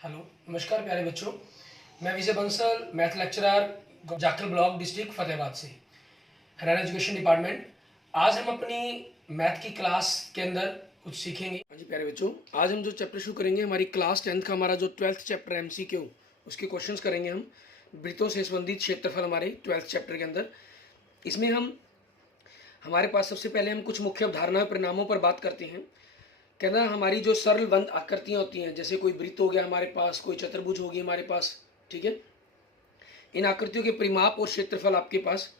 Hello, नमस्कार प्यारे बच्चों। मैं Vijay Bansal, math lecturer, Jakhal block, district Fatehabad से, हरियाणा एजुकेशन डिपार्टमेंट। आज हम अपनी मैथ की क्लास के अंदर कुछ सीखेंगे। हाँ जी प्यारे बच्चों, आज हम जो चैप्टर शुरू करेंगे, हमारी क्लास 10th का हमारा जो 12th चैप्टर है MCQ, उसके क्वेश्चंस करेंगे हम वृत्तों से संबंधित क्षेत्रफल हमारे 12th चैप्टर के अंदर। इसमें हमारे पास सबसे पहले हम कुछ मुख्य अवधारणा परिणामों पर बात करते हैं। कहना हमारी जो सरल बंद आकृतियां होती हैं, जैसे कोई वृत्त हो गया हमारे पास, कोई चतुर्भुज होगी हमारे पास, ठीक है। इन आकृतियों के परिमाप और क्षेत्रफल आपके पास,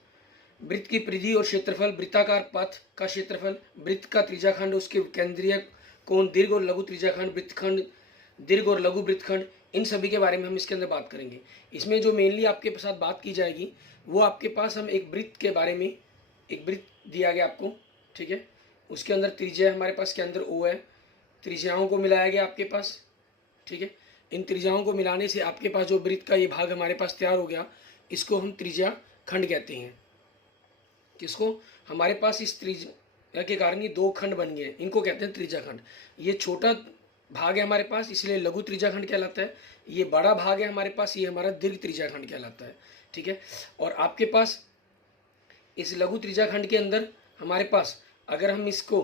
वृत्त की परिधि और क्षेत्रफल, वृत्ताकार पथ का क्षेत्रफल, वृत्त का त्रिज्याखंड, उसके केंद्रीय कोण, दीर्घ और लघु त्रिज्याखंड, वृत्तखंड, दीर्घ और लघु वृत्तखंड, इन सभी के बारे में हम इसके अंदर बात करेंगे। इसमें जो मेनली आपके साथ बात की जाएगी वो आपके पास हम एक वृत्त के बारे में, एक वृत्त दिया गया आपको, ठीक है। उसके अंदर त्रिज्या हमारे पास के अंदर O है, त्रिज्याओं को मिलाया गया आपके पास, ठीक है। इन त्रिज्याओं को मिलाने से आपके पास जो वृत्त का ये भाग हमारे पास तैयार हो गया, इसको हम त्रिज्या खंड कहते हैं। किसको? हमारे पास इस त्रिज्या के कारण ये दो खंड बन गए, इनको कहते हैं त्रिज्या खंड। ये छोटा भाग है हमारे पास, इसलिए लघु त्रिज्या खंड कहलाता है। ये बड़ा भाग है हमारे पास, ये हमारा दीर्घ त्रिज्या खंड कहलाता है, ठीक है। और आपके पास इस लघु त्रिज्या खंड के अंदर हमारे पास, अगर हम इसको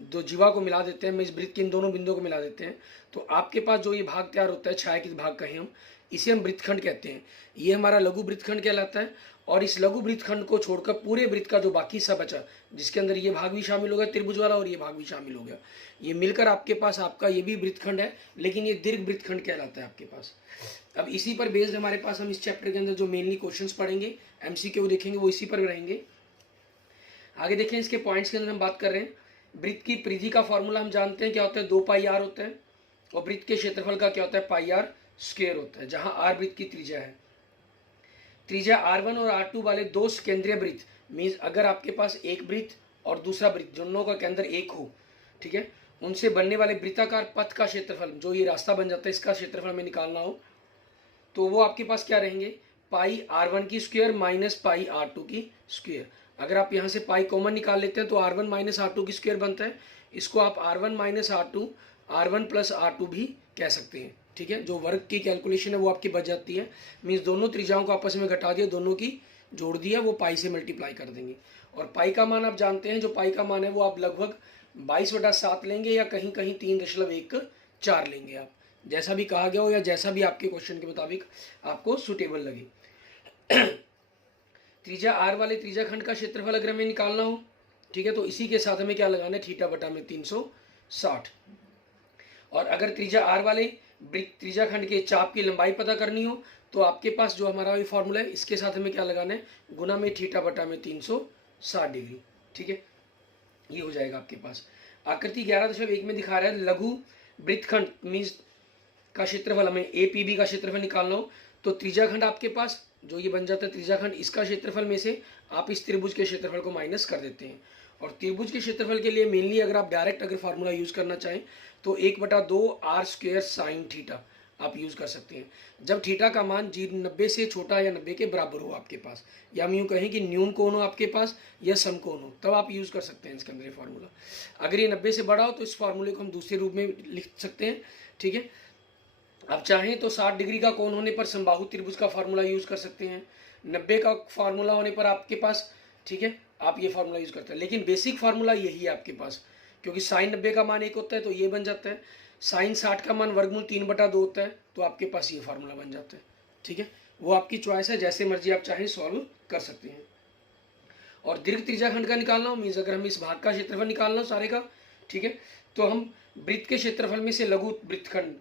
दो जीवा को मिला देते हैं, इस वृत्त के इन दोनों बिंदुओं को मिला देते हैं, तो आपके पास जो ये भाग तैयार होता है, छायांकित भाग कहें हम, इसे हम वृत्तखंड कहते हैं। ये हमारा लघु वृत्तखंड कहलाता है। और इस लघु वृत्तखंड को छोड़कर पूरे वृत्त का जो बाकी हिस्सा बचा, जिसके अंदर ये भाग भी शामिल हो गया त्रिभुज वाला, और ये भाग भी शामिल हो गया, ये मिलकर आपके पास आपका ये भी वृत्तखंड है, लेकिन ये दीर्घ वृत्तखंड कहलाता है आपके पास। अब इसी पर बेस्ड हमारे पास हम इस चैप्टर के अंदर जो मेनली क्वेश्चंस पढ़ेंगे, MCQ देखेंगे, वो इसी पर रहेंगे। आगे देखें, इसके पॉइंट्स के अंदर हम बात कर रहे हैं। वृत्त की परिधि का फॉर्मूला हम जानते हैं क्या होता है, 2πr होता है। और वृत्त के क्षेत्रफल का क्या होता है, πr² होता है, जहां r वृत्त की त्रिज्या है। त्रिज्या R1 और R2 वाले दो केंद्रीय वृत्त, मीन्स अगर आपके पास एक वृत्त और दूसरा वृत्त दोनों का केंद्र एक हो, ठीक है, उनसे बनने वाले वृत्ताकार पथ का क्षेत्रफल, जो ये रास्ता बन जाता है, इसका क्षेत्रफल हमें निकालना हो, तो वो आपके पास क्या रहेंगे, πr1 की स्क्वायर माइनस πr2 की स्क्वायर। अगर आप यहाँ से पाई कॉमन निकाल लेते हैं तो R1 माइनस R2 की स्क्वायर बनता है। इसको आप R1 minus R2, R1 plus R2 भी कह सकते हैं, ठीक है। जो वर्ग की कैलकुलेशन है वो आपकी बच जाती है, मीन्स दोनों त्रिज्याओं को आपस में घटा दिया, दोनों की जोड़ दिया, वो पाई से मल्टीप्लाई कर देंगे। और पाई का मान आप जानते हैं, जो पाई का मान है वो आप लगभग 22/7 लेंगे, या कहीं कहीं 3.14 लेंगे, आप जैसा भी कहा गया हो, या जैसा भी आपके क्वेश्चन के मुताबिक आपको सुटेबल लगे। त्रिज्या R वाले त्रिज्या खंड का क्षेत्रफल अगर हमें निकालना हो, ठीक है, तो इसी के साथ हमें क्या लगाना है, θ/360। और अगर त्रिज्या R वाले त्रिज्या खंड के चाप की लंबाई पता करनी हो, तो आपके पास जो हमारा ये फॉर्मूला है, इसके साथ हमें क्या लगाना है, गुना में θ/360 डिग्री, ठीक है। ये हो जाएगा आपके पास। आकृति 11.1 में दिखा रहा है, लघु वृत्तखंड मीन्स का क्षेत्रफल, हमें APB का क्षेत्रफल निकालना हो, तो त्रिज्या खंड आपके पास जो ये बन जाता है त्रिज्या खंड, इसका क्षेत्रफल में से आप इस त्रिभुज के क्षेत्रफल को माइनस कर देते हैं। और त्रिभुज के क्षेत्रफल के लिए मेनली अगर आप डायरेक्ट अगर फार्मूला यूज करना चाहें, तो 1/2 r² sin θ आप यूज कर सकते हैं, जब थीटा का मान 90 से छोटा या 90 के बराबर हो आपके पास, या हम यूँ कहें कि न्यून कोण हो आपके पास या समकोण हो, तब आप यूज कर सकते हैं इसके अंदर ये फार्मूला। अगर ये 90 से बड़ा हो तो इस फार्मूले को हम दूसरे रूप में लिख सकते हैं, ठीक है। आप चाहें तो 60 डिग्री का कोण होने पर समबाहु त्रिभुज का फार्मूला यूज कर सकते हैं, 90 का फार्मूला होने पर आपके पास, ठीक है, आप ये फार्मूला यूज करते हैं। लेकिन बेसिक फार्मूला यही है आपके पास, क्योंकि साइन 90 का मान 1 होता है तो ये बन जाता है, साइन 60 का मान वर्गमूल 3/2 होता है, तो आपके पास ये फार्मूला बन जाता है, ठीक है। वो आपकी चॉइस है, जैसे मर्जी आप चाहें सॉल्व कर सकते हैं। और दीर्घ त्रिज्या खंड का निकालना हो, मीन्स अगर हम इस भाग का क्षेत्रफल निकालना हो सारे का, ठीक है, तो हम वृत्त के क्षेत्रफल में से लघु वृत्तखंड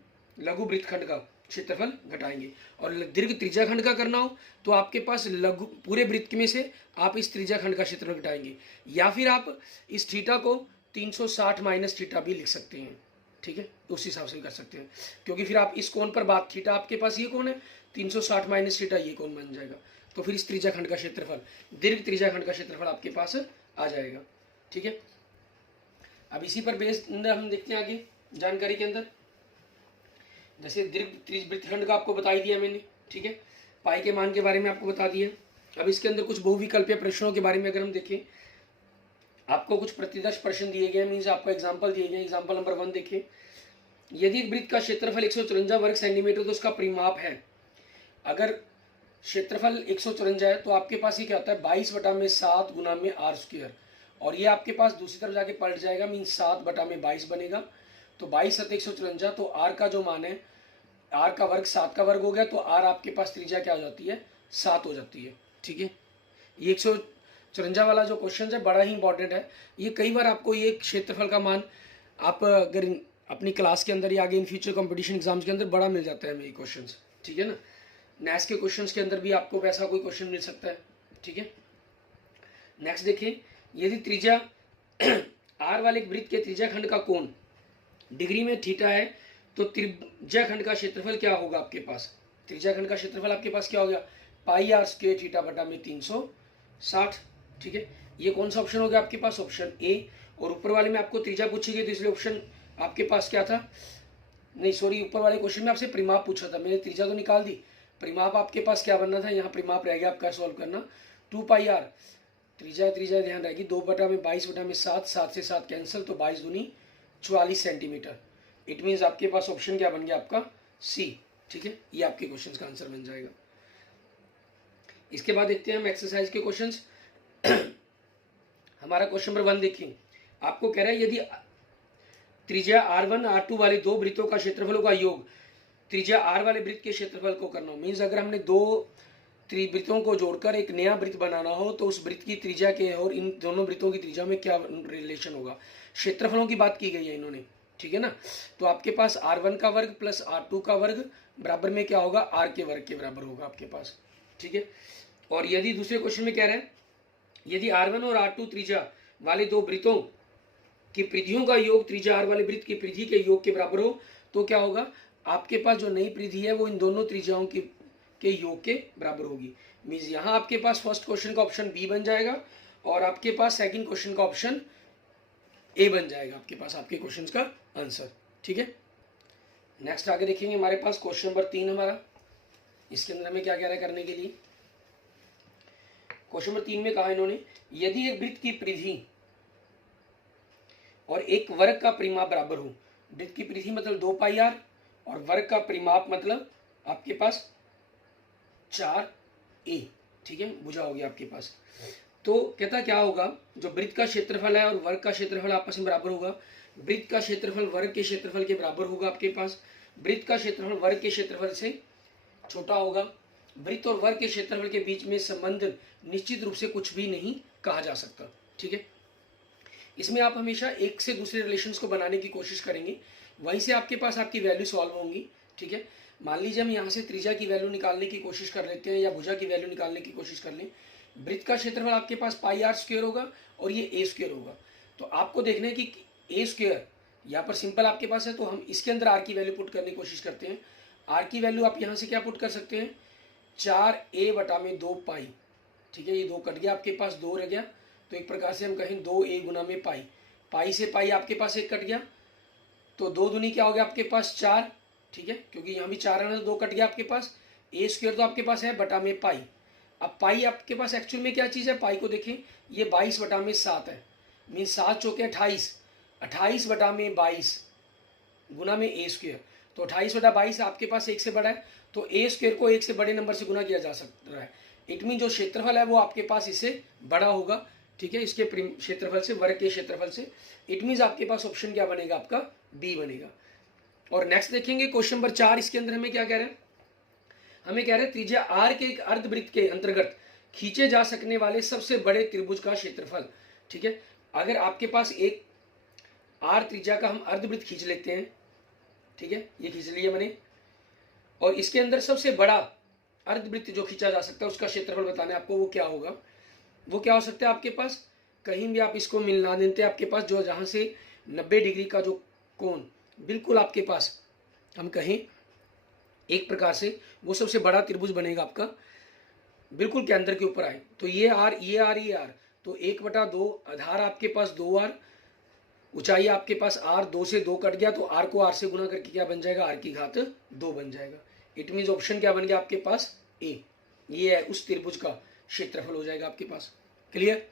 का क्षेत्रफल घटाएंगे। और दीर्घ त्रिज्या खंड का करना हो तो आपके पास लघु पूरे वृत्त में से आप इस त्रिज्या खंड का क्षेत्रफल घटाएंगे, या फिर आप इस थीटा को 360 माइनस थीटा भी लिख सकते हैं, ठीक है, उस हिसाब से भी कर सकते हैं। क्योंकि फिर आप इस कोण पर बात, थीटा आपके पास ये कोण है, 360 माइनस थीटा ये कोण बन जाएगा, तो फिर इस त्रिज्या खंड का क्षेत्रफल, दीर्घ त्रिज्या खंड का क्षेत्रफल आपके पास आ जाएगा, ठीक है। अब इसी पर बेस्ड हम देखते हैं आगे जानकारी के अंदर, जैसे दीर्घ वृत्तखंड का आपको बता दिया मैंने, ठीक है, पाई के मान के बारे में आपको बता दिया। अब इसके अंदर कुछ बहुविकल्पीय प्रश्नों के बारे में अगर हम देखें, आपको कुछ प्रतिदर्श प्रश्न दिए गए, मीन्स आपको एग्जाम्पल दिए गए। एग्जाम्पल नंबर 1 देखें, यदि एक वृत्त का क्षेत्रफल 154 वर्ग सेंटीमीटर तो उसका परिमाप है, अगर क्षेत्रफल 154 है तो आपके पास ये क्या होता है 22/7 गुना में आर स्क्वायर, और ये आपके पास दूसरी तरफ जाके पलट जाएगा, मीन 7/22 बनेगा। तो 22 × 154, तो आर का जो मान है, आर का वर्ग 7 का वर्ग हो गया, तो आर आपके पास त्रिज्या क्या हो जाती है 7 हो जाती है। ठीक है, ये 154 वाला जो क्वेश्चन है बड़ा ही इंपॉर्टेंट है। ये कई बार आपको ये क्षेत्रफल का मान आप अगर अपनी क्लास के अंदर या आगे इन फ्यूचर कंपटीशन एग्जाम्स के अंदर बड़ा मिल जाता है ये क्वेश्चन। ठीक है ना, नेक्स्ट के क्वेश्चंस के अंदर भी आपको वैसा कोई क्वेश्चन मिल सकता है। ठीक है, नेक्स्ट देखिए, यदि त्रिज्या आर वाले एक वृत्त के त्रिज्या खंड का कोण डिग्री में थीटा है तो त्रिज्या खंड का क्षेत्रफल क्या होगा आपके पास, त्रिज्या खंड का क्षेत्रफल आपके पास क्या हो गया पाई आर स्क्वायर थीटा बटा में 360। ठीक है, ये कौन सा ऑप्शन हो गया आपके पास, ऑप्शन ए। और ऊपर वाले में आपको त्रिज्या पूछी गई तो इसलिए ऑप्शन आपके पास क्या था, नहीं सॉरी, ऊपर वाले क्वेश्चन में आपसे परिमाप पूछा था, मैंने त्रिज्या तो निकाल दी, परिमाप आपके पास क्या बनना था, यहाँ परिमाप रह गया आपका सॉल्व करना 2 पाई आर, त्रिज्या त्रिज्या ध्यान रहेगी 2/22/7, 7 से 7 कैंसिल, तो 22 दूनी 44 सेंटीमीटर। इट मीन्स आपके पास ऑप्शन क्या बन गया आपका सी। ठीक है, ये आपके क्वेश्चन का आंसर बन जाएगा। इसके बाद देखते हैं हम एक्सरसाइज के क्वेश्चंस। हमारा क्वेश्चन नंबर 1 देखिए, आपको कह रहा है यदि त्रिज्या R1 R2 वाले दो वृत्तों का क्षेत्रफलों का योग त्रिज्या R वाले वृत्त के क्षेत्रफल को करना हो, मीन्स अगर हमने दो त्रिवृत्तों को जोड़कर एक नया वृत्त बनाना हो तो उस वृत्त की त्रिज्या के और इन दोनों वृत्तों की त्रिज्या में क्या रिलेशन होगा, क्षेत्रफलों की बात की गई है इन्होंने। ठीक है ना, तो आपके पास R1 का वर्ग प्लस R2 का वर्ग बराबर में क्या होगा R के वर्ग के बराबर होगा आपके पास। ठीक है, और यदि दूसरे क्वेश्चन में कह रहे हैं यदि R1 और R2 त्रिज्या वाले दो वृत्तों की परिधियों का योग त्रिज्या R वाले वृत्त की परिधि के योग के बराबर हो तो क्या होगा, आपके पास जो नई परिधि है वो इन दोनों त्रिज्याओं के योग के बराबर होगी। मीन्स यहाँ आपके पास फर्स्ट क्वेश्चन का ऑप्शन बी बन जाएगा और आपके पास सेकंड क्वेश्चन का ऑप्शन ए बन जाएगा आपके पास आपके क्वेश्चन का आंसर। ठीक है, नेक्स्ट आगे देखेंगे हमारे पास क्वेश्चन नंबर 3 हमारा, इसके अंदर हमें क्या कह रहा है करने के लिए। क्वेश्चन नंबर 3 में कहा इन्होंने यदि एक वृत्त की परिधि और एक वर्ग का परिमाप बराबर हो, वृत्त की परिधि मतलब 2 पाई आर और वर्ग का परिमाप मतलब आपके पास 4a। ठीक है, बुझा हो गया आपके पास। तो कहता क्या होगा, जो वृत्त का क्षेत्रफल है और वर्ग का क्षेत्रफल आपस में बराबर होगा, वृत्त का क्षेत्रफल वर्ग के क्षेत्रफल के बराबर होगा आपके पास, वृत्त का क्षेत्रफल वर्ग के क्षेत्रफल से छोटा होगा, वृत्त और वर्ग के क्षेत्रफल के बीच में संबंध निश्चित रूप से कुछ भी नहीं कहा जा सकता। ठीक है, इसमें आप हमेशा एक से दूसरे रिलेशंस को बनाने की कोशिश करेंगे, वहीं से आपके पास आपकी वैल्यू सॉल्व होंगी। ठीक है, मान लीजिए हम यहाँ से त्रिज्या की वैल्यू निकालने की कोशिश कर लेते हैं या भुजा की वैल्यू निकालने की कोशिश कर लें। वृत्त का क्षेत्रफल आपके पास पाई आर स्क्वायर होगा और ये ए स्क्वायर होगा, तो आपको देखना है कि ए स्क्वायर यहाँ पर सिंपल आपके पास है, तो हम इसके अंदर आर की वैल्यू पुट करने की कोशिश करते हैं। आर की वैल्यू आप यहाँ से क्या पुट कर सकते हैं 4a/2 पाई। ठीक है, ये 2 कट गया आपके पास, 2 रह गया, तो एक प्रकार से हम कहें 2a गुना में पाई, पाई से पाई आपके पास 1 कट गया, तो 2 दूनी क्या हो गया आपके पास 4। ठीक है, क्योंकि यहाँ भी 4 आना, 2 कट गया आपके पास, ए स्क्वायर तो आपके पास है बटा में पाई। अब पाई आपके पास एक्चुअल में क्या चीज़ है, पाई को देखें, ये 22/7 है, मीन 7 चौके 28, 28/22 गुना में ए स्क्वायर, तो 28/22 आपके पास 1 से बड़ा है, तो ए स्क्वायर को 1 से बड़े नंबर से गुना किया जा सकता है। इट मीन जो क्षेत्रफल है वो आपके पास इससे बड़ा होगा। ठीक है, इसके क्षेत्रफल से, वर्ग के क्षेत्रफल से। इट मीन्स आपके पास ऑप्शन क्या बनेगा आपका बी बनेगा। और नेक्स्ट देखेंगे क्वेश्चन नंबर 4, इसके अंदर हमें क्या कह रहे हैं, हमें कह रहे हैं त्रिज्या आर के एक अर्धवृत्त के अंतर्गत खींचे जा सकने वाले सबसे बड़े त्रिभुज का क्षेत्रफल। ठीक है, अगर आपके पास एक आर त्रिज्या का हम अर्धवृत्त खींच लेते हैं, ठीक है, ये खींच लिया मैंने, और इसके अंदर सबसे बड़ा अर्धवृत्त जो खींचा जा सकता है उसका क्षेत्रफल बताना है आपको, वो क्या होगा, वो क्या हो सकता है आपके पास, कहीं भी आप इसको मिला देते हैं आपके पास, जो जहाँ से 90 डिग्री का जो कोण बिल्कुल आपके पास हम कहें एक प्रकार से वो सबसे बड़ा त्रिभुज बनेगा आपका, बिल्कुल केंद्र के ऊपर आए, तो ये आर, ये आर, ये आर, तो 1/2 आधार आपके पास 2 आर, ऊंचाई आपके पास आर, 2 से 2 कट गया, तो आर को आर से गुना करके क्या बन जाएगा, आर की घात 2 बन जाएगा। इट मीन्स ऑप्शन क्या बन गया आपके पास ए, ये है उस त्रिभुज का क्षेत्रफल हो जाएगा आपके पास। क्लियर।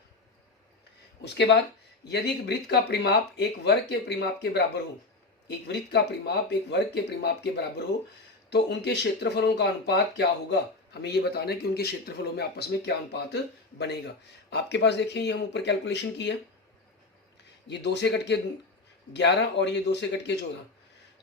उसके बाद यदि एक वृत्त का परिमाप एक वर्ग के परिमाप के बराबर हो, एक वृत्त का परिमाप एक वर्ग के परिमाप के बराबर हो तो उनके क्षेत्रफलों का अनुपात क्या होगा, हमें ये बताना है कि उनके क्षेत्रफलों में आपस में क्या अनुपात बनेगा। आपके पास देखिए ये हम ऊपर कैलकुलेशन की है, ये 2 से कट के 11 और ये 2 से कट के 14,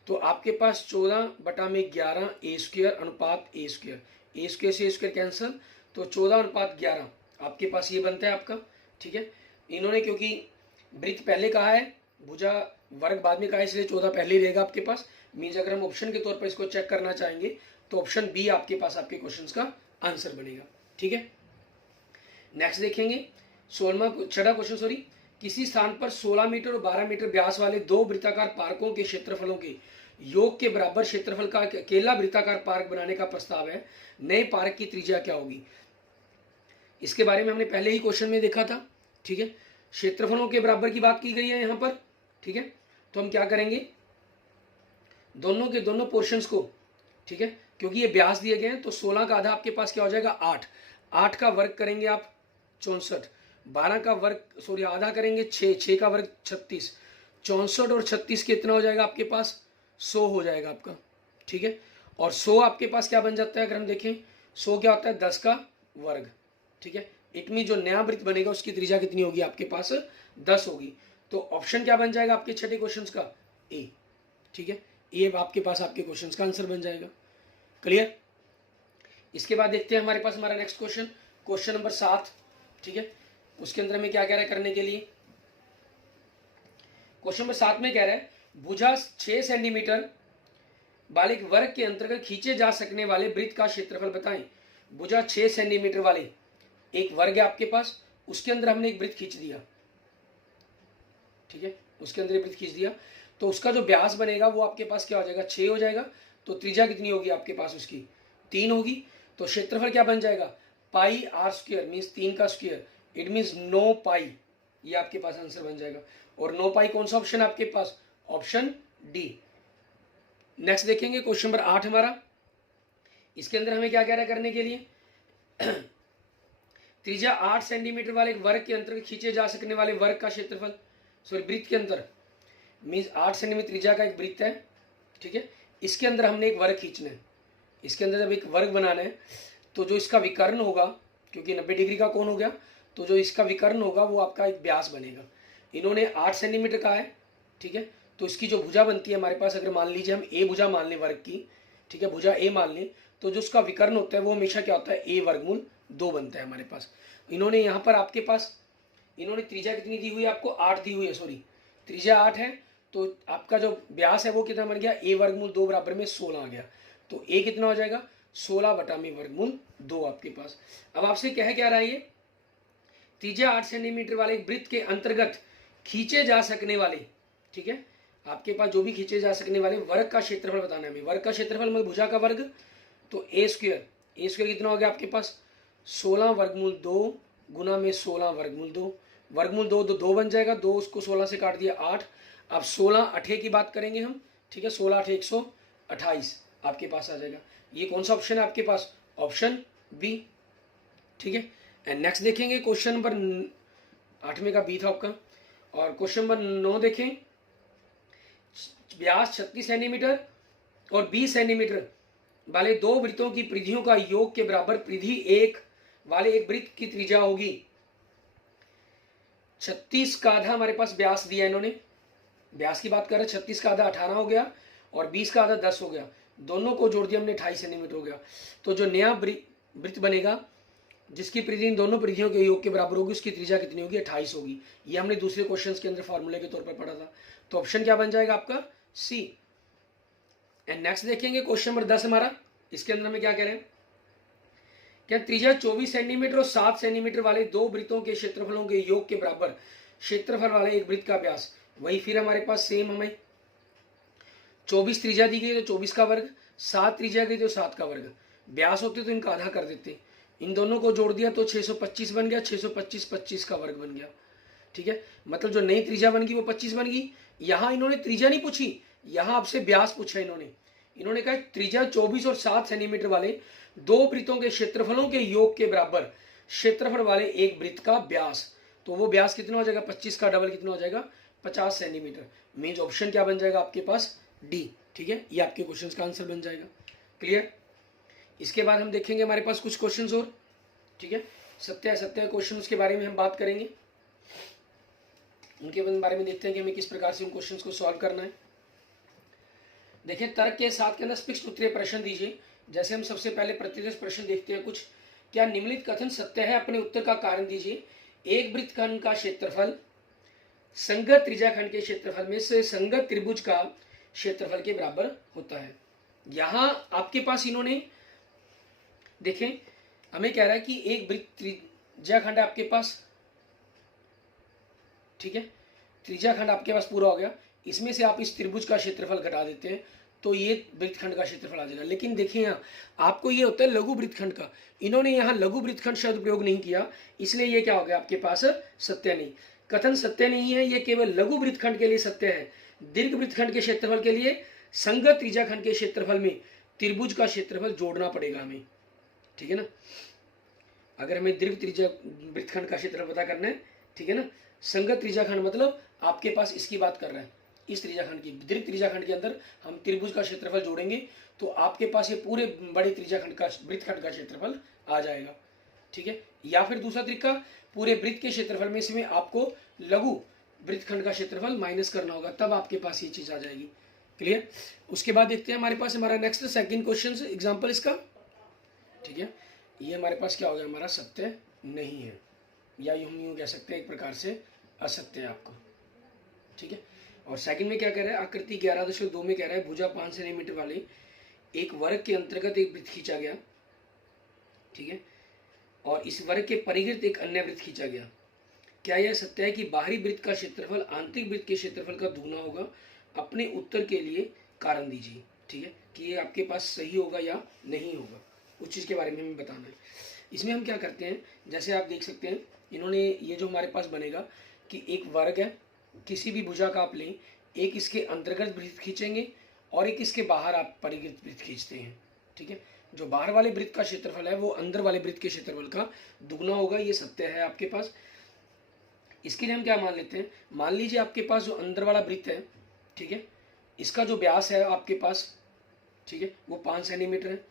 तो आपके पास 14 बटा में 11 ए स्क्वायर अनुपात ए स्क्वायर, ए स्क्वायर से ए स्क्वायर कैंसिल, तो 14 अनुपात 11 आपके पास ये बनता है आपका। ठीक है, इन्होंने क्योंकि वृत्त पहले कहा है, भुजा वर्ग बाद में कहा है, इसलिए 14 पहले ही रहेगा आपके पास। मीन्स अगर हम ऑप्शन के तौर पर इसको चेक करना चाहेंगे तो ऑप्शन बी आपके पास आपके क्वेश्चंस का आंसर बनेगा। ठीक है, नेक्स्ट देखेंगे 6वां क्वेश्चन। किसी स्थान पर 16 मीटर और 12 मीटर व्यास वाले 2 वृत्ताकार पार्कों के क्षेत्रफलों के योग के बराबर क्षेत्रफल का अकेला वृत्ताकार पार्क बनाने का प्रस्ताव है, नए पार्क की त्रिज्या क्या होगी। इसके बारे में हमने पहले ही क्वेश्चन में देखा था। ठीक है, क्षेत्रफलों के बराबर की बात की गई है यहाँ पर। ठीक है, तो हम क्या करेंगे, दोनों के दोनों पोर्शंस को, ठीक है, क्योंकि ये व्यास दिए गए हैं तो 16 का आधा आपके पास क्या हो जाएगा 8, 8 का वर्ग करेंगे आप 64, 12 का वर्ग सॉरी आधा करेंगे 6, 6 का वर्ग 36, 64 और 36 कितना हो जाएगा आपके पास 100 हो जाएगा आपका। ठीक है, और 100 आपके पास क्या बन जाता है, अगर हम देखें 100 क्या होता है 10 का वर्ग। ठीक है, इट मीन जो नया वृत्त बनेगा उसकी त्रिज्या कितनी होगी आपके पास 10 होगी। तो ऑप्शन क्या बन जाएगा आपके छठे क्वेश्चन का ए। ठीक है, ये आपके पास आपके क्वेश्चन का आंसर बन जाएगा। क्लियर। इसके बाद देखते हैं हमारे पास हमारा नेक्स्ट क्वेश्चन, क्वेश्चन नंबर 7। ठीक है, उसके अंदर में क्या कह रहा है करने के लिए, क्वेश्चन नंबर 7 में कह रहा है भुजा 6 सेंटीमीटर वाले एक वर्ग के अंतर्गत खींचे जा सकने वाले वृत्त का क्षेत्रफल बताएं। भुजा 6 सेंटीमीटर वाले एक वर्ग है आपके पास, उसके अंदर हमने एक वृत्त खींच दिया। ठीक है, उसके अंदर एक वृत्त खींच दिया तो उसका जो व्यास बनेगा वो आपके पास क्या हो जाएगा 6 हो जाएगा। तो त्रिज्या कितनी होगी आपके पास उसकी 3 होगी। तो क्षेत्रफल क्या बन जाएगा पाई आर स्क्वायर मीन्स 3 का स्क्वायर, इट मीन्स 9 पाई, ये आपके पास आंसर बन जाएगा। और 9 पाई कौन सा ऑप्शन है आपके पास, ऑप्शन डी। नेक्स्ट देखेंगे क्वेश्चन नंबर 8 हमारा, इसके अंदर हमें क्या कह रहा है करने के लिए त्रिज्या 8 सेंटीमीटर वाले एक वर्ग के अंतर्गत खींचे जा सकने वाले वर्ग का क्षेत्रफल, सॉरी वृत्त के अंदर मीन्स 8 सेंटीमीटर त्रिज्या का एक वृत्त है। ठीक है, इसके अंदर हमने एक वर्ग खींचना है, इसके अंदर जब एक वर्ग बनाना है तो जो इसका विकर्ण होगा, क्योंकि 90 डिग्री का कोण हो गया, तो जो इसका विकर्ण होगा वो आपका एक व्यास बनेगा। इन्होंने 8 सेंटीमीटर का है। ठीक है, तो इसकी जो भुजा बनती है हमारे पास, अगर मान लीजिए हम ए भुजा मान लें वर्ग की, ठीक है, भुजा ए मान लें, तो जो उसका विकर्ण होता है वो हमेशा क्या होता है ए वर्गमूल 2 बनता है हमारे पास। इन्होंने यहाँ पर आपके पास इन्होंने त्रिज्या कितनी दी हुई है आपको 8 दी हुई है, सॉरी त्रिज्या 8 है, तो आपका जो व्यास है वो कितना बन गया ए वर्गमूल 2 बराबर में 16 आ गया। तो ए कितना हो जाएगा 16 बटा में वर्गमूल 2 आपके पास। अब आपसे कह क्या रहा है ये त्रिज्या 8 सेंटीमीटर वाले वृत्त के अंतर्गत खींचे जा सकने वाले, ठीक है, आपके पास जो भी खींचे जा सकने वाले वर्ग का क्षेत्रफल बताना है हमें। वर्ग का क्षेत्रफल में भुजा का वर्ग तो ए स्क्वायर कितना हो गया आपके पास 16 वर्गमूल 2 गुना में 16 वर्गमूल 2, वर्गमूल 2 तो 2 बन जाएगा, 2 उसको 16 से काट दिया 8। अब 16 अठे की बात करेंगे हम, ठीक है, 16 अठे 128 आपके पास आ जाएगा। ये कौन सा ऑप्शन है आपके पास, ऑप्शन बी। ठीक है, एंड नेक्स्ट देखेंगे क्वेश्चन नंबर 8वें का बी था आपका। और क्वेश्चन नंबर 9 देखें, व्यास 36 सेंटीमीटर और 20 सेंटीमीटर वाले 2 वृत्तों की परिधियों का योग के बराबर परिधि 1 वाले एक वृत्त की त्रिज्या होगी। 36 का आधा हमारे पास व्यास दिया इन्होंने, व्यास की बात कर रहे हैं, 36 का आधा 18 हो गया और 20 का आधा 10 हो गया, दोनों को जोड़ दिया हमने 28 सेंटीमीटर हो गया। तो जो नया वृत्त बनेगा जिसकी परिधि इन दोनों परिधियों के योग के बराबर होगी उसकी त्रिज्या कितनी होगी 28 होगी। ये हमने दूसरे क्वेश्चन के अंदर फॉर्मूले के तौर पर पढ़ा था। तो ऑप्शन क्या बन जाएगा आपका सी। एंड नेक्स्ट देखेंगे क्वेश्चन नंबर 10 हमारा, इसके अंदर हमें क्या कह रहे हैं, क्या त्रिज्या 24 सेंटीमीटर और 7 सेंटीमीटर वाले 2 वृत्तों के क्षेत्रफलों के योग के बराबर क्षेत्रफल वाले एक वृत्त का व्यास, वही फिर हमारे पास सेम हमें 24 त्रिज्या दी गई तो 24 का वर्ग, 7 त्रिज्या गई तो 7 का वर्ग, व्यास होते तो इनका आधा कर देते, इन दोनों को जोड़ दिया तो 625 बन गया, 625 25 का वर्ग बन गया। ठीक है, मतलब जो नई त्रिज्या बन गई वो 25 बन गई। यहाँ इन्होंने त्रिज्या नहीं पूछी, यहाँ आपसे व्यास पूछा इन्होंने कहा त्रिज्या 24 और 7 सेंटीमीटर वाले 2 वृत्तों के क्षेत्रफलों के योग के बराबर क्षेत्रफल वाले एक वृत्त का व्यास, तो वो व्यास कितना हो जाएगा 25 का डबल कितना हो जाएगा 50 सेंटीमीटर। मीन्स ऑप्शन क्या बन जाएगा आपके पास? डी। ठीक है, ये आपके क्वेश्चन का आंसर बन जाएगा। क्लियर? इसके बाद हम देखेंगे हमारे पास कुछ क्वेश्चंस और। ठीक है, सत्य असत्य क्वेश्चन के बारे में हम बात करेंगे, उनके बारे में देखते हैं कि हमें किस प्रकार से उन क्वेश्चंस को सॉल्व करना है। देखिए, तर्क के साथ के अंदर स्पष्ट उत्तरीय प्रश्न दीजिए। जैसे हम सबसे पहले प्रतिदेश प्रश्न देखते हैं कुछ। क्या निम्नलिखित कथन सत्य है? अपने उत्तर का कारण दीजिए। एक वृत्तखंड का क्षेत्रफल संगत त्रिज्याखंड के क्षेत्रफल में से संगत त्रिभुज का क्षेत्रफल के बराबर होता है। यहां आपके पास इन्होंने देखें, हमें कह रहा है कि एक वृत्त त्रिज्याखंड आपके पास, ठीक है, त्रिज्याखंड आपके पास पूरा हो गया। इसमें से आप इस त्रिभुज का क्षेत्रफल घटा देते हैं तो ये वृत्तखंड का क्षेत्रफल आ जाएगा। लेकिन देखिए, यहाँ आपको ये होता है लघु वृत्तखंड का, इन्होंने यहाँ लघु वृत्तखंड शब्द प्रयोग नहीं किया, इसलिए ये क्या हो गया आपके पास? सत्य नहीं। कथन सत्य नहीं है, ये केवल लघु वृत्तखंड के लिए सत्य है। दीर्घ वृत्तखंड के क्षेत्रफल के लिए संगत त्रिज्याखंड के क्षेत्रफल में त्रिभुज का क्षेत्रफल जोड़ना पड़ेगा हमें। ठीक है ना, अगर हमें दीर्घ त्रिज्या वृत्तखंड का क्षेत्रफल पता करना है, ठीक है ना। संगत त्रिज्याखंड मतलब आपके पास इसकी बात कर रहा है, इस त्रिज्याखंड की। दीर्घ त्रिज्याखंड के अंदर हम त्रिभुज का क्षेत्रफल जोड़ेंगे तो आपके पास ये पूरे बड़े त्रिज्याखंड का वृत्तखंड का क्षेत्रफल आ जाएगा। ठीक है, या फिर दूसरा तरीका, पूरे वृत्त के क्षेत्रफल में से आपको लघु वृत्तखंड का क्षेत्रफल माइनस करना होगा, तब आपके पास ये चीज आ जाएगी। क्लियर? उसके बाद देखते हैं हमारे पास हमारा नेक्स्ट सेकंड क्वेश्चन एग्जांपल इसका। ठीक है, ये हमारे पास क्या हो गया? हमारा सत्य नहीं है, या हम यूं कह सकते हैं एक प्रकार से असत्य है आपका। ठीक है, और सेकंड में क्या कह रहा है? आकृति 11.2 में कह रहा है भुजा 5 सेंटीमीटर वाले एक वर्ग के अंतर्गत एक वृत्त खींचा गया। ठीक है, और इस वर्ग के परिवृत्त एक अन्य वृत्त खींचा गया। क्या यह सत्य है कि बाहरी वृत्त का क्षेत्रफल आंतरिक वृत्त के क्षेत्रफल का दुगना होगा? अपने उत्तर के लिए कारण दीजिए। ठीक है, कि ये आपके पास सही होगा या नहीं होगा, उस चीज़ के बारे में हमें बताना है। इसमें हम क्या करते हैं, जैसे आप देख सकते हैं, इन्होंने ये जो हमारे पास बनेगा कि एक वर्ग है, किसी भी भुजा का आप लें, एक इसके अंतर्गत वृत्त खींचेंगे और एक इसके बाहर आप परिवृत्त वृत्त खींचते हैं। ठीक है, जो बाहर वाले वृत्त का क्षेत्रफल है वो अंदर वाले वृत्त के क्षेत्रफल का दुगना होगा, ये सत्य है आपके पास। इसके लिए हम क्या मान लेते हैं, मान लीजिए आपके पास जो अंदर वाला वृत्त है, ठीक है, इसका जो व्यास है आपके पास, ठीक है, वो 5 सेंटीमीटर है।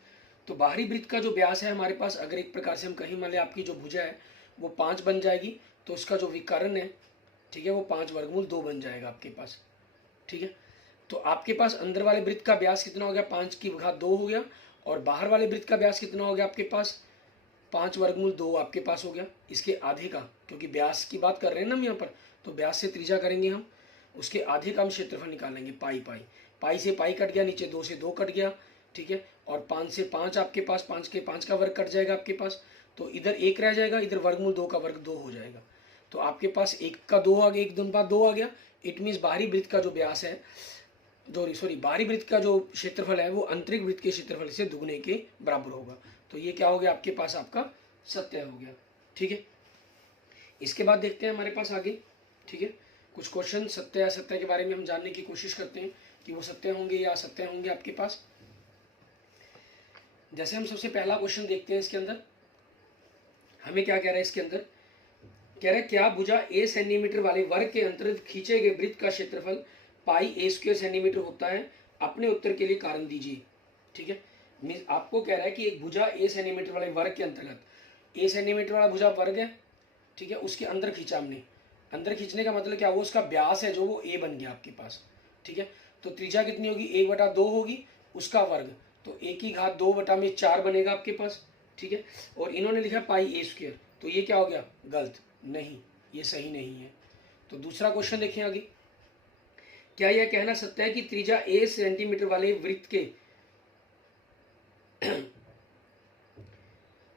तो बाहरी वृत्त का जो व्यास है हमारे पास, अगर एक प्रकार से हम कहीं मान लें आपकी जो भुजा है वो 5 बन जाएगी, तो उसका जो विकर्ण है, ठीक है, वो 5 वर्गमूल 2 बन जाएगा आपके पास। ठीक है, तो आपके पास अंदर वाले वृत्त का व्यास कितना हो गया? 5 की घात 2 हो गया, और बाहर वाले वृत्त का व्यास कितना हो गया आपके पास? 5 वर्गमूल 2 आपके पास हो गया, इसके आधे का, क्योंकि व्यास की बात कर रहे हैं ना हम यहाँ पर, तो व्यास से त्रिज्या करेंगे हम, उसके आधे का हम क्षेत्रफल निकालेंगे। पाई पाई पाई से पाई कट गया, नीचे 2 से 2 कट गया। ठीक है, और 5 से 5 आपके पास, 5 के 5 का वर्ग कट जाएगा आपके पास, तो इधर 1 रह जाएगा, इधर वर्गमूल 2 का वर्ग 2 हो जाएगा। तो आपके पास 1 का 2 आ गया, 1 2 2 आ गया। इट मीन्स बाहरी वृत्त का जो व्यास है, बाहरी वृत्त का जो क्षेत्रफल है वो आंतरिक वृत्त के क्षेत्रफल से दुगने के बराबर होगा। तो ये क्या हो गया आपके पास? आपका सत्य हो गया। ठीक है, इसके बाद देखते हैं हमारे पास आगे। ठीक है, कुछ क्वेश्चन सत्य असत्य के बारे में हम जानने की कोशिश करते हैं कि वो सत्य होंगे या असत्य होंगे आपके पास। जैसे हम सबसे पहला क्वेश्चन देखते हैं, इसके अंदर हमें क्या कह रहा है? इसके अंदर कह रहा है क्या भुजा a सेंटीमीटर वाले वर्ग के अंतर्गत खींचे गए वृत्त का क्षेत्रफल पाई a² सेंटीमीटर होता है? अपने उत्तर के लिए कारण दीजिए। ठीक है, मीन्स आपको कह रहा है कि एक भुजा a सेंटीमीटर वाले वर्ग के अंतर्गत, a सेंटीमीटर वाला भुजा वर्ग है, ठीक है, उसके अंदर खींचा हमने। अंदर खींचने का मतलब क्या? वो उसका व्यास है जो वो a बन गया आपके पास। ठीक है, तो त्रिज्या कितनी होगी? 1/2 होगी, उसका वर्ग, तो 1 की घात 2/4 बनेगा आपके पास। ठीक है, और इन्होंने लिखा पाई a², तो ये क्या हो गया? गलत, नहीं, ये सही नहीं है। तो दूसरा क्वेश्चन देखें आगे। क्या यह कहना सत्य है कि त्रिज्या a सेंटीमीटर वाले वृत्त के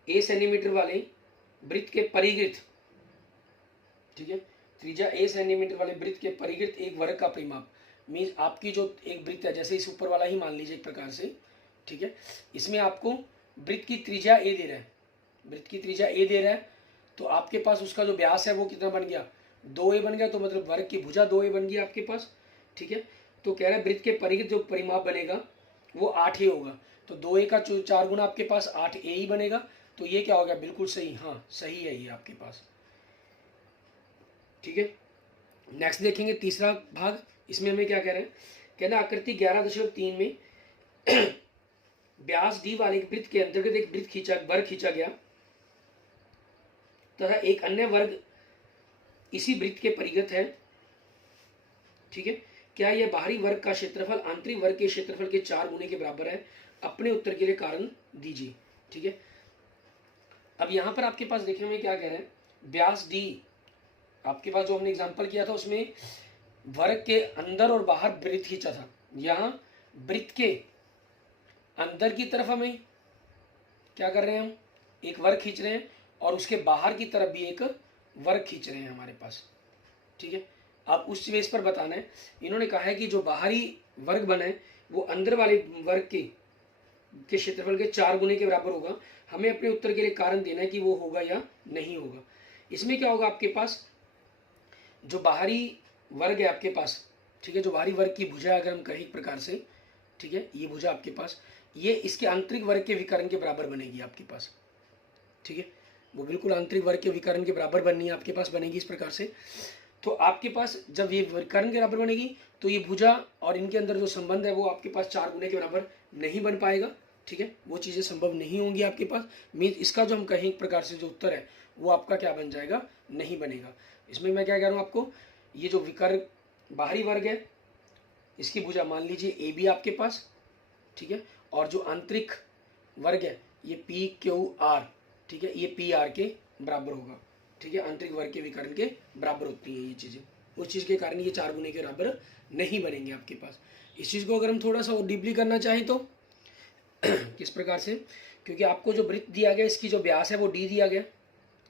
a सेंटीमीटर वाले वृत्त के परिवृत्त, ठीक है, त्रिज्या a सेंटीमीटर वाले वृत्त के परिवृत्त एक वर्ग का परिमाप, मीन्स आपकी जो एक वृत्त है, जैसे इस ऊपर वाला ही मान लीजिए एक प्रकार से, ठीक है, इसमें आपको वृत्त की त्रिज्या a दे रहा है, वृत्त की त्रिज्या a दे रहा है, तो आपके पास उसका जो व्यास है वो कितना बन गया? 2a बन गया, तो मतलब वर्ग की भुजा 2a बन गई आपके पास। ठीक है, तो कह रहा है वृत्त के परिवृत्त जो परिमाप बनेगा वो 8a होगा, तो 2a का 4 गुना आपके पास 8a ही बनेगा। तो ये क्या हो गया? बिल्कुल सही, हाँ सही है ये आपके पास। ठीक है, नेक्स्ट देखेंगे तीसरा भाग, इसमें हमें क्या कह रहे हैं, कहना आकृति 11.3 में व्यास डी वाले वृत्त के अंतर्गत एक वर्ग खींचा गया तथा एक अन्य वर्ग इसी वृत्त के परिगत है। ठीक है, क्या यह बाहरी वर्ग का क्षेत्रफल आंतरिक वर्ग के क्षेत्रफल के 4 गुने के बराबर है? अपने उत्तर के लिए कारण दीजिए। ठीक है, अब यहां पर आपके पास देखने में क्या कह रहे हैं, व्यास डी, आपके पास जो हमने एग्जांपल किया था उसमें वर्ग के अंदर और बाहर वृत्त खींचा था। यहां वृत्त के अंदर की तरफ हमें क्या कर रहे हैं, हम एक वर्ग खींच रहे हैं और उसके बाहर की तरफ भी एक वर्ग खींच रहे हैं हमारे पास। ठीक है, अब उस बेस पर बताना है। इन्होंने कहा है कि जो बाहरी वर्ग बना है वो अंदर वाले वर्ग के क्षेत्रफल के 4 गुने के बराबर होगा। हमें अपने उत्तर के लिए कारण देना है कि वो होगा या नहीं होगा। इसमें क्या होगा, आपके पास जो बाहरी वर्ग है आपके पास, ठीक है, जो बाहरी वर्ग की भुजा अगर हम कहें एक प्रकार से, ठीक है, ये भुजा आपके पास, ये इसके आंतरिक वर्ग के विकर्ण के बराबर बनेगी आपके पास। ठीक है, वो बिल्कुल आंतरिक वर्ग के विकर्ण के बराबर बननी है आपके पास, बनेगी इस प्रकार से। तो आपके पास जब ये विकर्ण के बराबर बनेगी तो ये भुजा और इनके अंदर जो संबंध है वो आपके पास 4 गुने के बराबर नहीं बन पाएगा। ठीक है, वो चीज़ें संभव नहीं होंगी आपके पास। मीन इसका जो हम कहें एक प्रकार से जो उत्तर है वो आपका क्या बन जाएगा, नहीं बनेगा। इसमें मैं क्या कह रहा हूँ आपको, ये जो विकर्ण बाहरी वर्ग है इसकी भुजा मान लीजिए ए बी आपके पास। ठीक है, और जो आंतरिक वर्ग है ये पी क्यू आर, ठीक है, ये पी आर के बराबर होगा। ठीक है, आंतरिक वर्ग के विकर्ण के बराबर होती हैं ये चीज़ें, उस चीज़ के कारण ये 4 गुने के बराबर नहीं बनेंगे आपके पास। इस चीज़ को अगर हम थोड़ा सा और डीपली करना चाहें तो किस प्रकार से, क्योंकि आपको जो वृत्त दिया गया इसकी जो व्यास है वो डी दिया गया,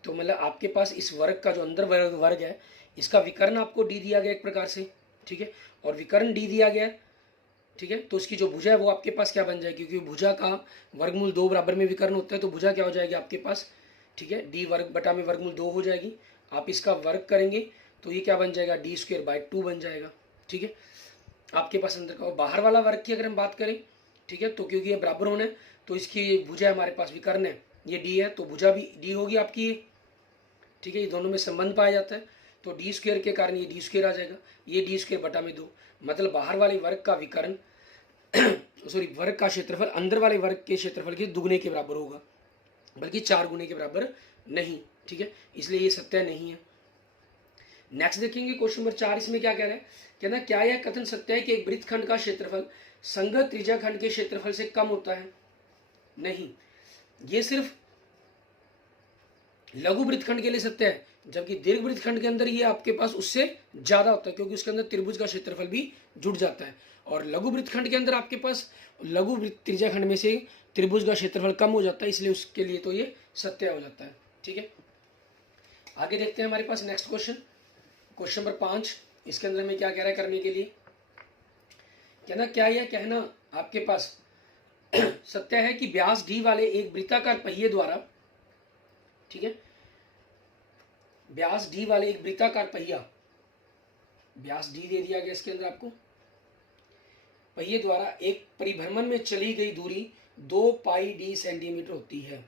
तो मतलब आपके पास इस वर्ग का जो अंदर वर्ग है इसका विकर्ण आपको डी दिया गया एक प्रकार से। ठीक है, और विकर्ण डी दिया गया। ठीक है, तो इसकी जो भुजा है वो आपके पास क्या बन जाएगी, क्योंकि भुजा का वर्गमूल 2 बराबर में विकर्ण होता है, तो भुजा क्या हो जाएगी आपके पास, ठीक है, डी वर्ग बटा में वर्गमूल 2 हो जाएगी। आप इसका वर्ग करेंगे तो ये क्या बन जाएगा, डी स्क्वायर बाई 2 बन जाएगा। ठीक है, आपके पास अंदर का। और बाहर वाला वर्ग की अगर हम बात करें, ठीक है, तो क्योंकि ये बराबर होना है तो इसकी भुजा हमारे पास विकर्ण है, ये डी है, तो भुजा भी डी होगी आपकी ये। ठीक है, ये दोनों में संबंध पाया जाता है, तो डी स्क्वायर के कारण ये डी स्क्वायर आ जाएगा, ये डी स्क्वायर बटा में 2, मतलब बाहर वाले वर्ग का विकर्ण सॉरी वर्ग का क्षेत्रफल अंदर वाले वर्ग के क्षेत्रफल के दुगने के बराबर होगा, बल्कि 4 गुने के बराबर नहीं। ठीक है, इसलिए ये सत्य नहीं है। नेक्स्ट देखेंगे क्वेश्चन नंबर 4, इसमें क्या कह रहा है, कहना क्या यह कथन सत्य है कि एक वृत्तखंड का क्षेत्रफल संगत त्रिज्याखंड के क्षेत्रफल से कम होता है? नहीं, ये सिर्फ लघु वृत्तखंड के लिए सत्य है, जबकि दीर्घ वृत्तखंड के अंदर ये आपके पास उससे ज्यादा होता है, क्योंकि उसके अंदर त्रिभुज का क्षेत्रफल भी जुड़ जाता है। और लघु वृत्तखंड के अंदर आपके पास लघु त्रिज्याखंड में से त्रिभुज का क्षेत्रफल कम हो जाता है, इसलिए उसके लिए तो ये सत्य हो जाता है। ठीक है, आगे देखते हैं हमारे पास नेक्स्ट क्वेश्चन, क्वेश्चन नंबर 5। इसके अंदर में क्या कह रहा है करने के लिए, कहना क्या यह कहना आपके पास सत्य है कि व्यास डी वाले एक वृत्ताकार पहिए द्वारा, ठीक है, व्यास डी वाले एक वृत्ताकार पहिया, व्यास डी दे दिया गया इसके अंदर आपको, पहिए द्वारा एक परिभ्रमण में चली गई दूरी 2 पाई डी सेंटीमीटर होती है।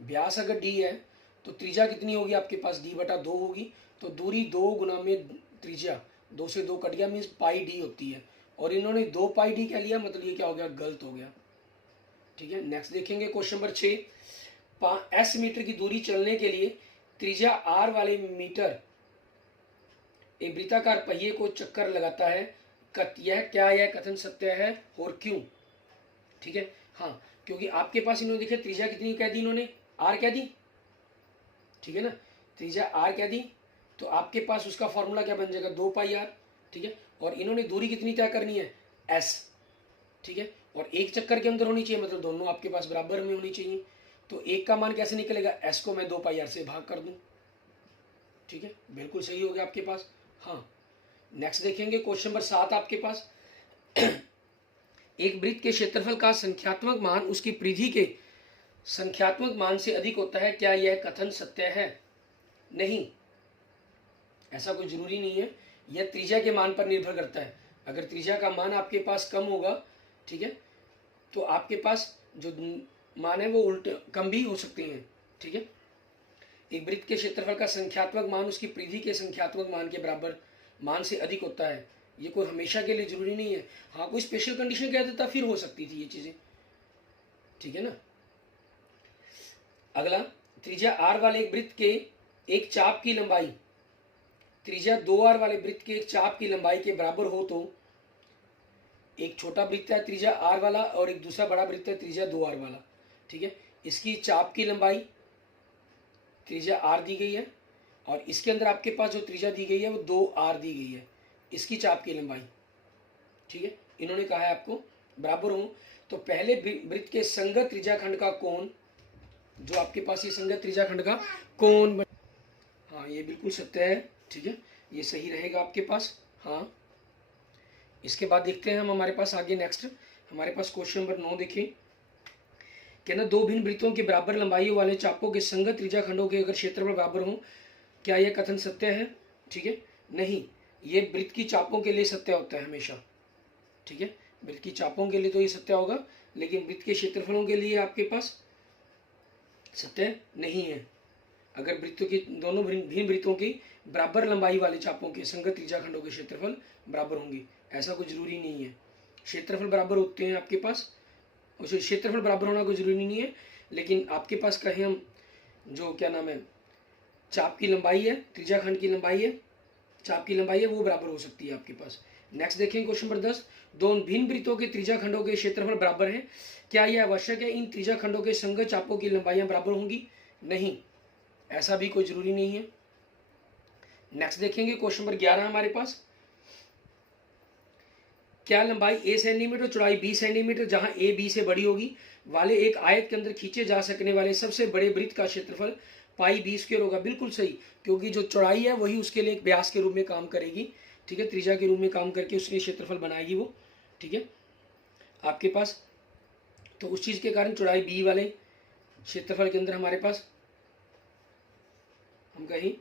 व्यास अगर डी है तो त्रिज्या कितनी होगी आपके पास, डी बटा 2 होगी, तो दूरी 2 गुना में त्रिज्या, 2 से 2 कट गया, मीन्स पाई डी होती है, और इन्होंने 2 पाई डी कह लिया, मतलब ये क्या हो गया, गलत हो गया। ठीक है, नेक्स्ट देखेंगे क्वेश्चन नंबर 6, एस मीटर की दूरी चलने के लिए त्रिज्या आर वाले मीटर एक वृत्ताकार पहिए को चक्कर लगाता है, यह कथन सत्य है और क्यों? ठीक है, हाँ, क्योंकि आपके पास इन्होंने देखिए त्रिज्या कितनी कह दी, इन्होंने आर कह दी, ठीक है ना, त्रिज्या आर कह दी, तो आपके पास उसका फॉर्मूला क्या बन जाएगा, 2 पाई आर। ठीक है, और इन्होंने दूरी कितनी तय करनी है, एस। ठीक है, और एक चक्कर के अंदर होनी चाहिए, मतलब दोनों आपके पास बराबर में होनी चाहिए, तो एक का मान कैसे निकलेगा, एस को मैं 2 पाई आर से भाग कर दूं। ठीक है, बिल्कुल सही हो गया आपके पास। हाँ, नेक्स्ट देखेंगे क्वेश्चन नंबर 7 आपके पास एक वृत्त के क्षेत्रफल का संख्यात्मक मान उसकी परिधि के संख्यात्मक मान से अधिक होता है, क्या यह कथन सत्य है? नहीं, ऐसा कोई जरूरी नहीं है, यह त्रिज्या के मान पर निर्भर करता है। अगर त्रिज्या का मान आपके पास कम होगा, ठीक है, तो आपके पास जो मान है वो उल्टे कम भी हो सकते हैं। ठीक है, एक वृत्त के क्षेत्रफल का संख्यात्मक मान उसकी परिधि के संख्यात्मक मान के बराबर मान से अधिक होता है। ये कोई हमेशा के लिए जरूरी नहीं है, हाँ कोई स्पेशल कंडीशन कह देता फिर हो सकती थी ये चीजें, ठीक है ना। अगला, त्रिज्या r वाले एक वृत्त के एक चाप की लंबाई त्रिज्या 2r वाले वृत्त के एक चाप की लंबाई के बराबर हो तो एक छोटा वृत्त है त्रिज्या r वाला और एक दूसरा बड़ा वृत्त है त्रिज्या 2r वाला, ठीक है। इसकी चाप की लंबाई त्रिज्या r दी गई है और इसके अंदर आपके पास जो त्रिज्या दी गई है वो 2r दी गई है, इसकी चाप की लंबाई, ठीक है। इन्होंने कहा है आपको बराबर हो तो पहले वृत्त के संगत त्रिज्याखंड का कोण, जो आपके पास ये संगत त्रिज्याखंड का कोण, हाँ ये बिल्कुल सत्य है, ठीक है, ये सही रहेगा आपके पास। हाँ, इसके बाद देखते हैं हम हमारे पास आगे नेक्स्ट हमारे पास क्वेश्चन नंबर 9 देखिए। कहना दो भिन्न वृत्तों के बराबर लंबाइयों वाले चापों के संगत त्रिज्याखंडों के अगर क्षेत्रफल बराबर हो, क्या यह कथन सत्य है? ठीक है, नहीं, ये वृत्त की चापों के लिए सत्य होता है हमेशा, ठीक है। वृत्त की चापों के लिए तो ये सत्य होगा, लेकिन वृत्त के क्षेत्रफलों के लिए आपके पास सत्य नहीं है। अगर वृत्तों की दोनों भिन्न वृत्तों की बराबर लंबाई वाले चापों के संगत त्रिज्याखंडों के क्षेत्रफल बराबर होंगे, ऐसा कोई जरूरी नहीं है। क्षेत्रफल बराबर होते हैं आपके पास, उसे क्षेत्रफल बराबर होना कोई जरूरी नहीं है, लेकिन आपके पास कहें हम जो क्या नाम है चाप की लंबाई है, त्रिज्याखंड की लंबाई है, चाप की लंबाई है, वो बराबर हो सकती है आपके पास। नेक्स्ट देखें क्वेश्चन नंबर 10। दो भिन्न वृत्तों के त्रिज्याखंडों के क्षेत्रफल बराबर है, क्या यह आवश्यक है इन त्रिज्याखंडों के संगत चापों की लंबाइयां बराबर होंगी? नहीं, ऐसा भी कोई जरूरी नहीं है। नेक्स्ट देखेंगे क्वेश्चन नंबर 11 हमारे पास, क्या लंबाई a सेंटीमीटर चौड़ाई b सेंटीमीटर जहां a b से बड़ी होगी वाले एक आयत के अंदर खींचे जा सकने वाले सबसे बड़े वृत्त का क्षेत्रफल पाई b स्क्वायर होगा? बिल्कुल सही, क्योंकि जो चौड़ाई है वही उसके लिए एक व्यास के रूप में काम करेगी, ठीक है, त्रिज्या के रूप में काम करके उसके क्षेत्रफल बनाएगी वो, ठीक है, आपके पास। तो उस चीज के कारण चौड़ाई b वाले क्षेत्रफल के अंदर हमारे पास हम कहें,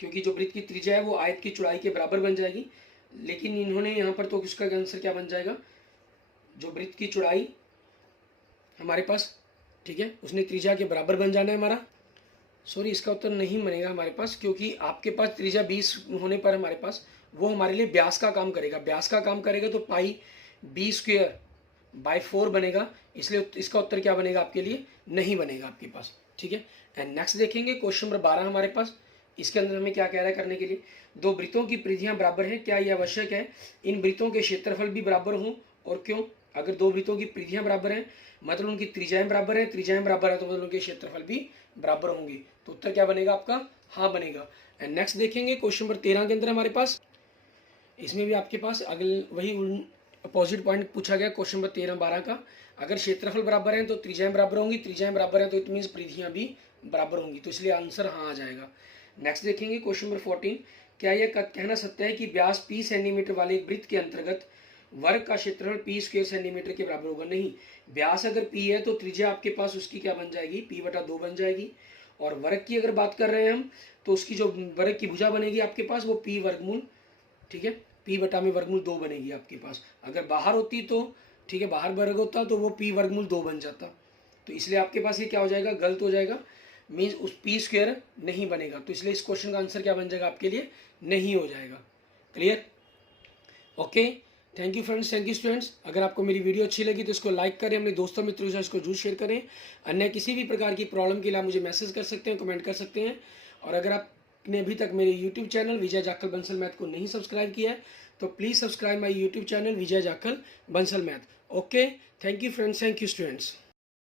क्योंकि जो वृत्त की त्रिज्या है वो आयत की चौड़ाई के बराबर बन जाएगी, लेकिन इन्होंने यहाँ पर तो इसका आंसर क्या बन जाएगा, जो वृत्त की चौड़ाई हमारे पास, ठीक है, उसने त्रिज्या के बराबर बन जाना है हमारा। सॉरी, इसका उत्तर नहीं बनेगा हमारे पास, क्योंकि आपके पास त्रिज्या 20 होने पर हमारे पास वो हमारे लिए व्यास का काम करेगा, व्यास का काम करेगा तो पाई b स्क्वायर बाय 4 बनेगा, इसलिए इसका उत्तर क्या बनेगा आपके लिए? नहीं बनेगा आपके पास, ठीक है। एंड नेक्स्ट देखेंगे क्वेश्चन नंबर 12 हमारे पास, इसके अंदर हमें क्या कह रहा है करने के लिए, दो वृत्तों की परिधियां बराबर हैं, क्या यह आवश्यक है इन वृत्तों के क्षेत्रफल भी बराबर हों और क्यों? अगर दो वृत्तों की परिधियां बराबर हैं मतलब उनकी त्रिज्याएं बराबर है, त्रिज्याएं बराबर है तो मतलब उनके क्षेत्रफल भी बराबर होंगे, तो उत्तर क्या बनेगा आपका? हाँ बनेगा। एंड नेक्स्ट देखेंगे क्वेश्चन नंबर 13 के अंदर हमारे पास, इसमें भी आपके पास अगले वही अपोजिट पॉइंट पूछा गया क्वेश्चन नंबर 13-12 का, अगर क्षेत्रफल बराबर है तो त्रिज्याएं बराबर होंगी, त्रिज्याएं बराबर है तो इट मीन्स परिधियां भी बराबर होंगी, तो इसलिए आंसर हाँ आ जाएगा। नेक्स्ट देखेंगे क्वेश्चन नंबर 14, क्या यह कहना सत्य है कि व्यास p सेंटीमीटर वाले एक वृत्त के अंतर्गत वर्ग का क्षेत्रफल p स्क्वायर सेंटीमीटर के बराबर होगा? नहीं, व्यास अगर p है तो त्रिज्या आपके पास उसकी क्या बन जाएगी? p/2 बन जाएगी, और वर्ग की अगर बात कर रहे हैं हम तो उसकी जो वर्ग की भुजा बनेगी आपके पास वो p वर्गमूल, ठीक है, p/2 बनेगी आपके पास। अगर बाहर होती तो ठीक है, बाहर वर्ग होता तो वो p वर्गमूल 2 बन जाता, तो इसलिए आपके पास ये क्या हो जाएगा? गलत हो जाएगा, मीन्स उस p स्क्वायर नहीं बनेगा, तो इसलिए इस क्वेश्चन का आंसर क्या बन जाएगा आपके लिए? नहीं हो जाएगा। Clear? Okay, thank you friends, thank you students. अगर आपको मेरी वीडियो अच्छी लगी तो इसको लाइक करें, अपने दोस्तों मित्रों के साथ इसको जरूर शेयर करें। अन्य किसी भी प्रकार की प्रॉब्लम के लिए आप मुझे मैसेज कर सकते हैं, कमेंट कर सकते हैं। और अगर आपने अभी तक मेरे यूट्यूब चैनल विजय जाखल बंसल मैथ को नहीं सब्सक्राइब किया है तो please subscribe my YouTube channel Vijay Jakhal Bansal math. Okay, thank you friends, thank you students.